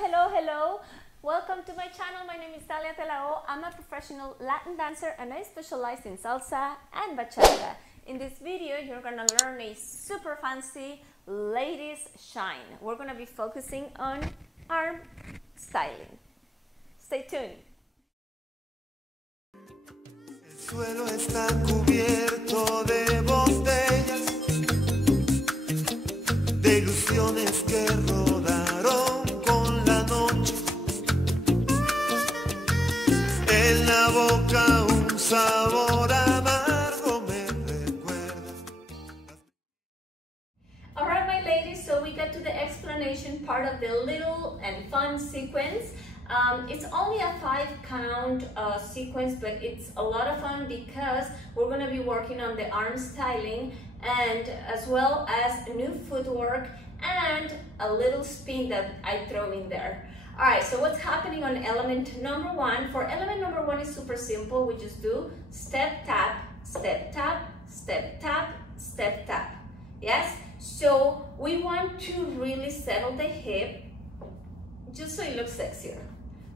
Hello. Welcome to my channel. My name is Dalia. I'm a professional Latin dancer and I specialize in salsa and bachata. In this video, you're gonna learn a super fancy ladies shine. We're gonna be focusing on arm styling. Stay tuned. El suelo está cubierto de botellas, de ilusiones que rodaron con la noche. En la boca un sabor amargo me recuerda. Alright, my ladies, so we got to the explanation part of the little and fun sequence. It's only a 5-count sequence, but it's a lot of fun because we're going to be working on the arm styling and as well as new footwork and a little spin that I throw in there. Alright, so what's happening on element number 1? For element number 1 is super simple. We just do step, tap, step, tap, step, tap, step, tap. Yes? So we want to really settle the hip just so it looks sexier.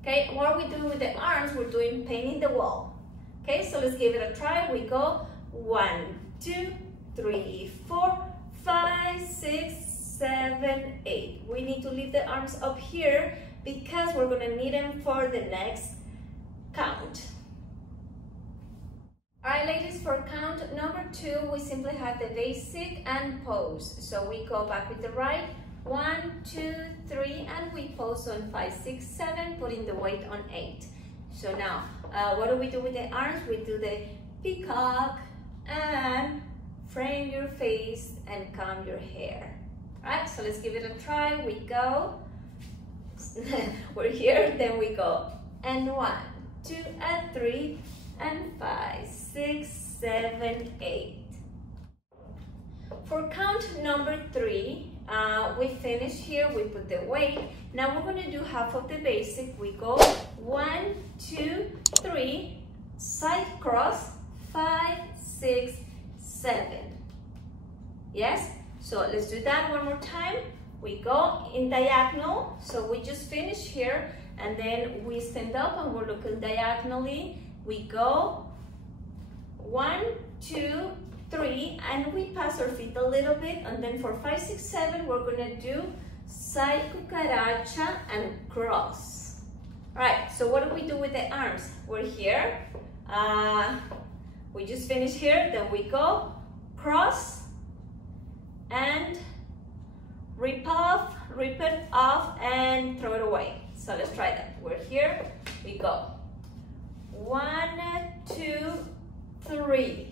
Okay, what are we doing with the arms? We're doing painting the wall. Okay, so let's give it a try. We go 1, 2, 3, 4, 5, 6, 7, 8. We need to leave the arms up here because we're gonna need them for the next count. Alright, ladies, for count number 2, we simply have the basic and pose. So we go back with the right. 1, 2, 3, and we pose on 5, 6, 7, putting the weight on 8. So now, what do we do with the arms? We do the peacock and frame your face and comb your hair. Alright, so let's give it a try. We go. We're here, then we go. And 1, 2, and 3, and 5, 6, 7, 8. For count number 3, we finish here, we put the weight. Now we're going to do half of the basic. We go 1, 2, 3, side cross, 5, 6, 7. Yes? So let's do that one more time. We go in diagonal. So we just finish here and then we stand up and we're looking diagonally. We go 1, 2, 3, and we pass our feet a little bit, and then for 5, 6, 7, we're gonna do side cucaracha and cross. All right, so what do we do with the arms? We're here, we just finished here, then we go cross and rip it off and throw it away. So let's try that. We're here, we go 1, 2, 3.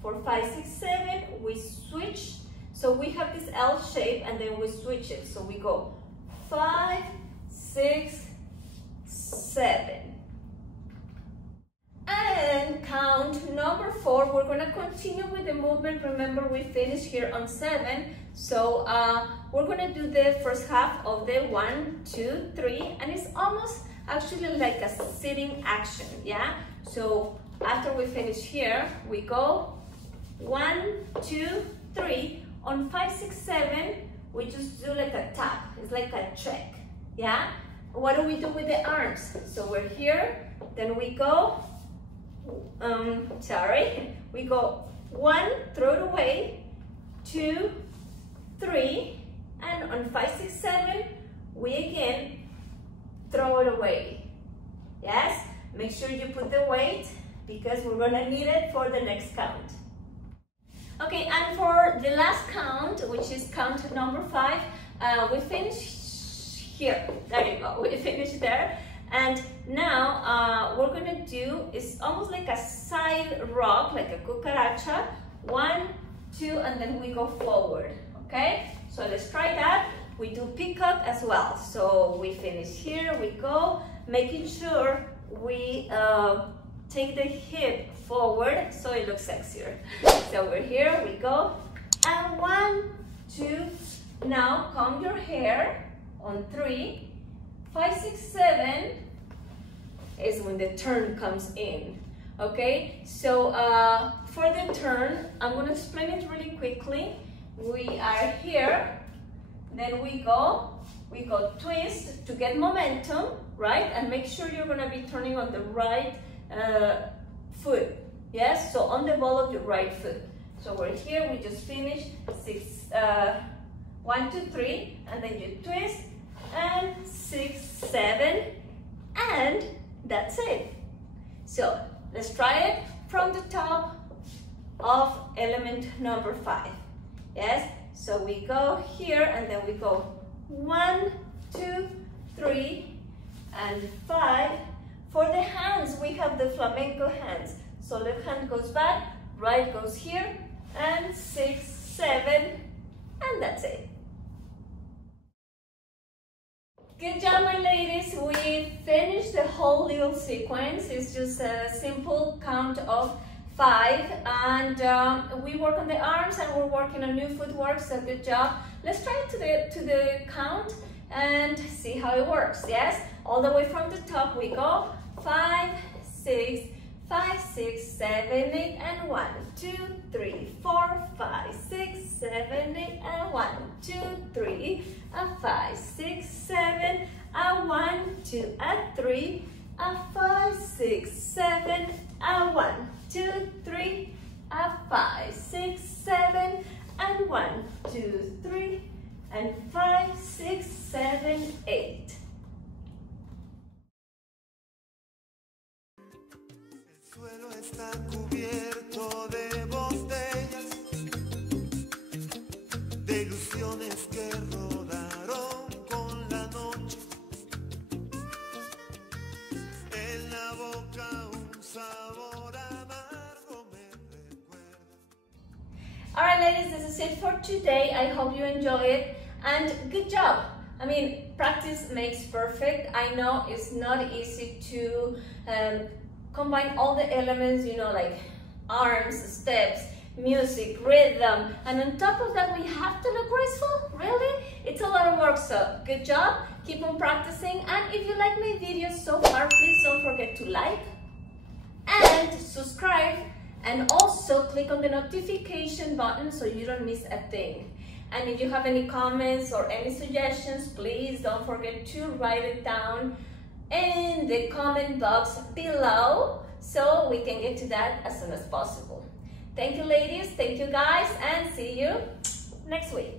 For 5, 6, 7, we switch. So we have this L shape and then we switch it. So we go 5, 6, 7. And count number 4, we're gonna continue with the movement. Remember, we finished here on 7. So we're gonna do the first half of the 1, 2, 3, and it's almost actually like a sitting action, yeah? So after we finish here, we go 1, 2, 3. On 5, 6, 7, we just do like a tap. It's like a check, yeah? What do we do with the arms? So we're here, then we go, we go 1, throw it away, 2, 3, and on 5, 6, 7, we again throw it away. Yes? Make sure you put the weight because we're gonna need it for the next count. Okay, and for the last count, which is count number 5, we finish here. There you go, we finished there. And now we're gonna do, it's almost like a side rock, like a cucaracha. 1, 2, and then we go forward, okay? So let's try that. We do peacock as well. So we finish here, we go, making sure we take the hip forward so it looks sexier. So we're here, we go, and 1, 2, now comb your hair on 3, 5, 6, 7 is when the turn comes in. Okay, so for the turn, I'm gonna explain it really quickly. We are here, then we go we go twist to get momentum, right? And make sure you're gonna be turning on the right foot, yes? So on the ball of your right foot. So we're here, we just finished 1, 2, 3, and then you twist, and 6, 7, and that's it. So let's try it from the top of element number 5. Yes, so we go here and then we go 1, 2, 3, and 5. For the hands, we have the flamenco hands. So left hand goes back, right goes here, and 6, 7, and that's it. Good job, my ladies. We finished the whole little sequence. It's just a simple count of 5, and we work on the arms and we're working on new footwork, so good job. Let's try it to the count and see how it works. Yes, all the way from the top we go 5, 6, 5, 6, 7, 8, and 1, 2, 3, 4, 5, 6, 7, 8, and 1, 2, 3, and 5, 6, 7, and 1, 2, and 3, and 5, 6, 7, and 1, 2, 3, and 5, 6, 7, and 1, 2, 3, and 5, 6, 7, 8. El suelo está cubierto de botellas, de ilusiones que rodaron con la noche. En la boca un sabor amargo me recuerda. Alright ladies, this is it for today. I hope you enjoy it and good job. I mean, practice makes perfect. I know it's not easy to combine all the elements, you know, like arms, steps, music, rhythm, and on top of that we have to look graceful. Really? It's a lot of work, so good job. Keep on practicing, and if you like my videos so far, please don't forget to like and subscribe, and also click on the notification button so you don't miss a thing. And if you have any comments or any suggestions, please don't forget to write it down in the comment box below so we can get to that as soon as possible. Thank you ladies, thank you guys, and see you next week.